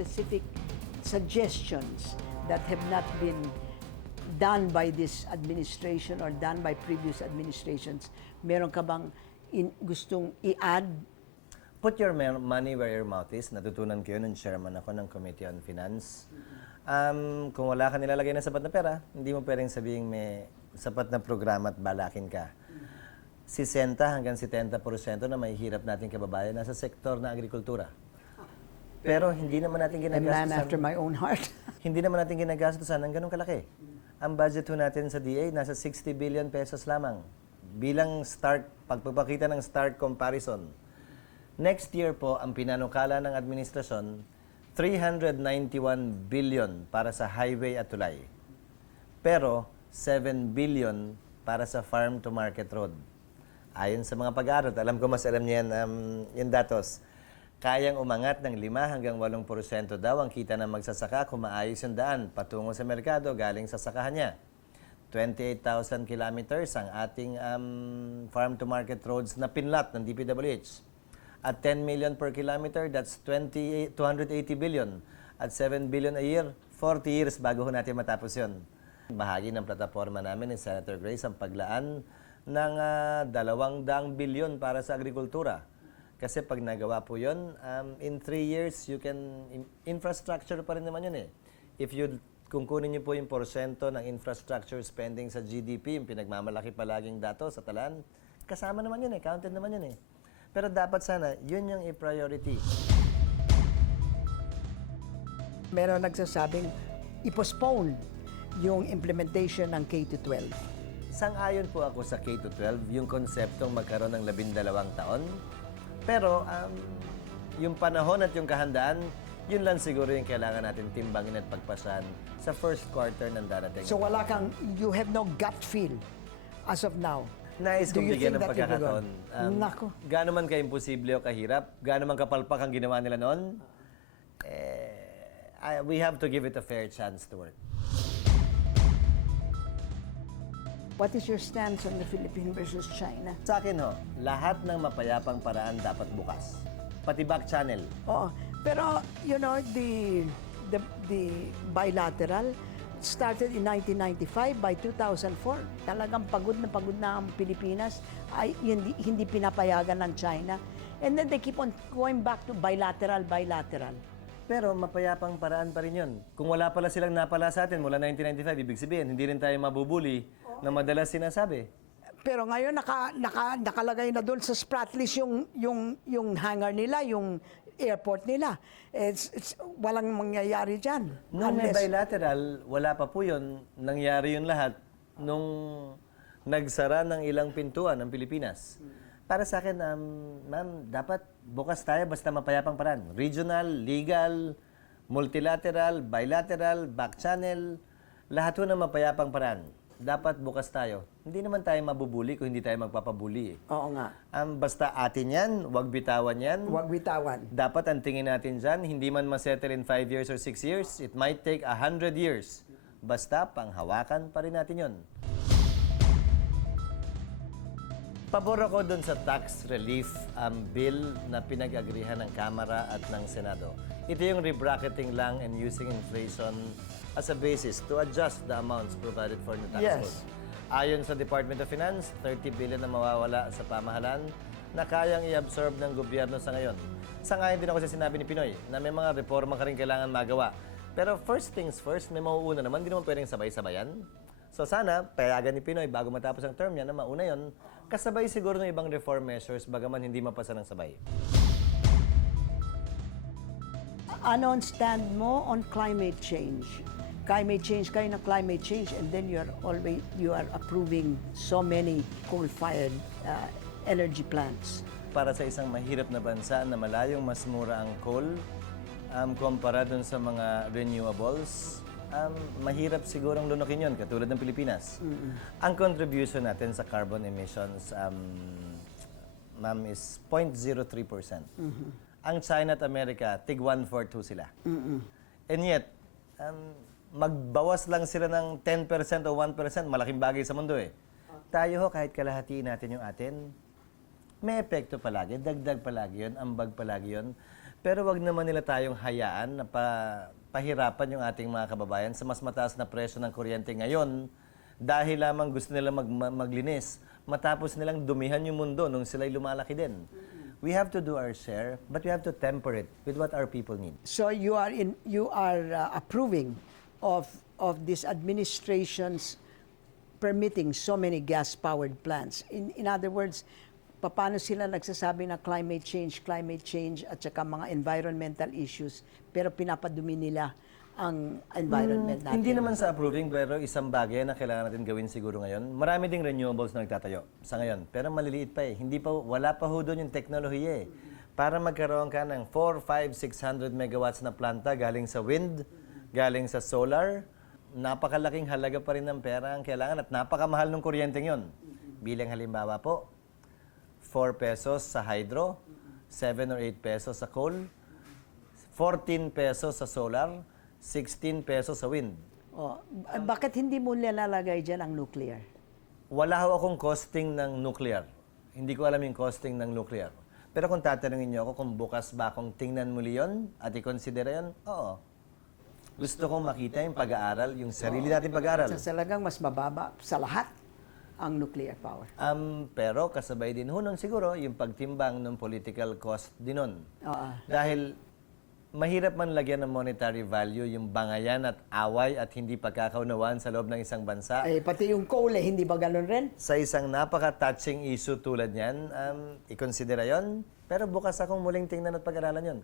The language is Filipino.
specific suggestions that have not been done by this administration or done by previous administrations? Meron ka bang in, gustong i-add? Put your money where your mouth is. Natutunan ko yun ng chairman ako ng Committee on Finance. Um, kung wala ka nilalagay na sapat na pera, hindi mo pwedeng sabihin may sapat na programa at balakin ka. 60 hanggang 70% na may hirap nating kababayan nasa sektor na agrikultura. Pero hindi naman natin A man after my own heart. Hindi naman natin ginagastosan ng ganun kalaki. Ang budget ho natin sa DA nasa 60 billion pesos lamang. Bilang start, pagpapakita ng start comparison. Next year po, ang pinanukala ng administrasyon, 391 billion para sa highway at tulay. Pero 7 billion para sa farm to market road. Ayon sa mga pag-aaral, alam ko mas alam niyan um, yung datos, kayang umangat ng 5 hanggang 8% daw ang kita ng magsasaka kung maayos yung daan patungo sa merkado galing sa sakahan niya. 28,000 kilometers ang ating um, farm to market roads na pinlat ng DPWH. At 10 million per kilometer, that's 20, 280 billion. At 7 billion a year, 40 years bago ho natin matapos yon. Bahagi ng plataforma namin ni Senator Grace ang paglaan ng uh, 200 bilyon para sa agrikultura. Kasi pag nagawa po yun, um, in 3 years, you can, in- infrastructure pa rin naman yun eh. If you, kung kunin niyo po yung porsyento ng infrastructure spending sa GDP, yung pinagmamalaki palaging dato sa talan, kasama naman yun eh, counted naman yun eh. Pero dapat sana, yun yung i-priority. Meron nagsasabing i-postpone yung implementation ng K-12. Sang-ayon po ako sa K-12, yung konseptong magkaroon ng labindalawang taon. Pero um, yung panahon at yung kahandaan, yun lang siguro yung kailangan natin timbangin at pagpasan sa first quarter ng darating. So wala kang, you have no gut feel as of now. Nais kong bigyan ng pagkakataon. go? Nako. Gaano man ka-imposible o kahirap, gaano man kapalpak ang ginawa nila noon, eh, I- we have to give it a fair chance to work. What is your stance on the Philippines versus China? Sa akin ho, lahat ng mapayapang paraan dapat bukas. Pati back channel. Oo. Pero, you know, the, the, the bilateral started in 1995. By 2004, talagang pagod na pagod na ang Pilipinas. Ay, hindi, hindi pinapayagan ng China. And then they keep on going back to bilateral, bilateral. Pero mapayapang paraan pa rin yun. Kung wala pala silang napala sa atin mula 1995, ibig sabihin, hindi rin tayo mabubuli na madalas sinasabi. Pero ngayon naka, naka, nakalagay na doon sa Spratlys yung yung yung hangar nila, yung airport nila. It's, it's walang mangyayari diyan. Nung may bilateral, wala pa po yun. Nangyari yun lahat nung nagsara ng ilang pintuan ng Pilipinas. Para sa akin, um, ma'am, dapat bukas tayo basta mapayapang paraan. Regional, legal, multilateral, bilateral, back channel, lahat ho ng mapayapang paraan. Dapat bukas tayo. Hindi naman tayo mabubuli kung hindi tayo magpapabuli. Eh. Oo nga. Um, basta atin yan, wag bitawan yan. Huwag bitawan. Dapat ang tingin natin dyan, hindi man masettle in 5 years or 6 years, it might take 100 years. Basta panghawakan pa rin natin yon. Pabor ako dun sa tax relief um, bill na pinag-agrihan ng Kamara at ng Senado. Ito yung rebracketing lang and using inflation as a basis to adjust the amounts provided for the tax Yes. code. Ayon sa Department of Finance, 30 billion na mawawala sa pamahalaan na kayang i-absorb ng gobyerno sa ngayon. Sangayon din ako sa sinabi ni Pinoy na may mga reforma ka rin kailangan magawa. Pero first things first, may mauuna naman, hindi naman pwedeng sabay-sabayan. So sana, payagan ni Pinoy bago matapos ang term niya na mauna yon, kasabay siguro ng ibang reform measures bagaman hindi mapasa ng sabay. Ano ang stand mo on climate change? Climate change kayo ng climate change and then you are always you are approving so many coal-fired uh, energy plants. Para sa isang mahirap na bansa na malayong mas mura ang coal um, kumpara dun sa mga renewables, um, mahirap sigurong lunukin yun, katulad ng Pilipinas. Ang contribution natin sa carbon emissions, um, ma'am, is 0.03%. Ang China at America, tig 142 sila. And yet, um, magbawas lang sila ng 10% o 1%, malaking bagay sa mundo eh. Tayo ho, kahit kalahatiin natin yung atin, may epekto palagi, dagdag palagi yun, ambag palagi yun. Pero wag naman nila tayong hayaan na pa, pahirapan yung ating mga kababayan sa mas mataas na presyo ng kuryente ngayon dahil lamang gusto nila mag, ma- maglinis matapos nilang dumihan yung mundo nung sila'y lumalaki din. We have to do our share, but we have to temper it with what our people need. So you are in you are uh, approving of of this administration's permitting so many gas-powered plants. In in other words, paano sila nagsasabi na climate change, climate change at saka mga environmental issues pero pinapadumi nila ang environment natin. Hindi naman sa approving, pero isang bagay na kailangan natin gawin siguro ngayon. Marami ding renewables na nagtatayo sa ngayon. Pero maliliit pa eh. Hindi pa, wala pa ho doon yung teknolohiya eh. Para magkaroon ka ng 4, 5, 600 megawatts na planta galing sa wind, galing sa solar, napakalaking halaga pa rin ng pera ang kailangan at napakamahal ng kuryenteng yon. Bilang halimbawa po, 4 pesos sa hydro, 7 or 8 pesos sa coal, 14 pesos sa solar, 16 pesos sa wind. Oh, bakit hindi mo nilalagay diyan ang nuclear? Wala ho akong costing ng nuclear. Hindi ko alam yung costing ng nuclear. Pero kung tatanungin niyo ako kung bukas ba akong tingnan muli yun at i-consider yun, oo. Gusto kong makita yung pag-aaral, yung sarili natin pag-aaral. Sa talagang mas mababa sa lahat ang nuclear power. Um, pero kasabay din ho nun siguro yung pagtimbang ng political cost din nun. Oo. Dahil mahirap man lagyan ng monetary value yung bangayan at away at hindi pagkakaunawaan sa loob ng isang bansa. Eh, pati yung coal, eh, hindi ba ganun rin? Sa isang napaka-touching issue tulad niyan, um, i-consider yon. Pero bukas akong muling tingnan at pag-aralan yon.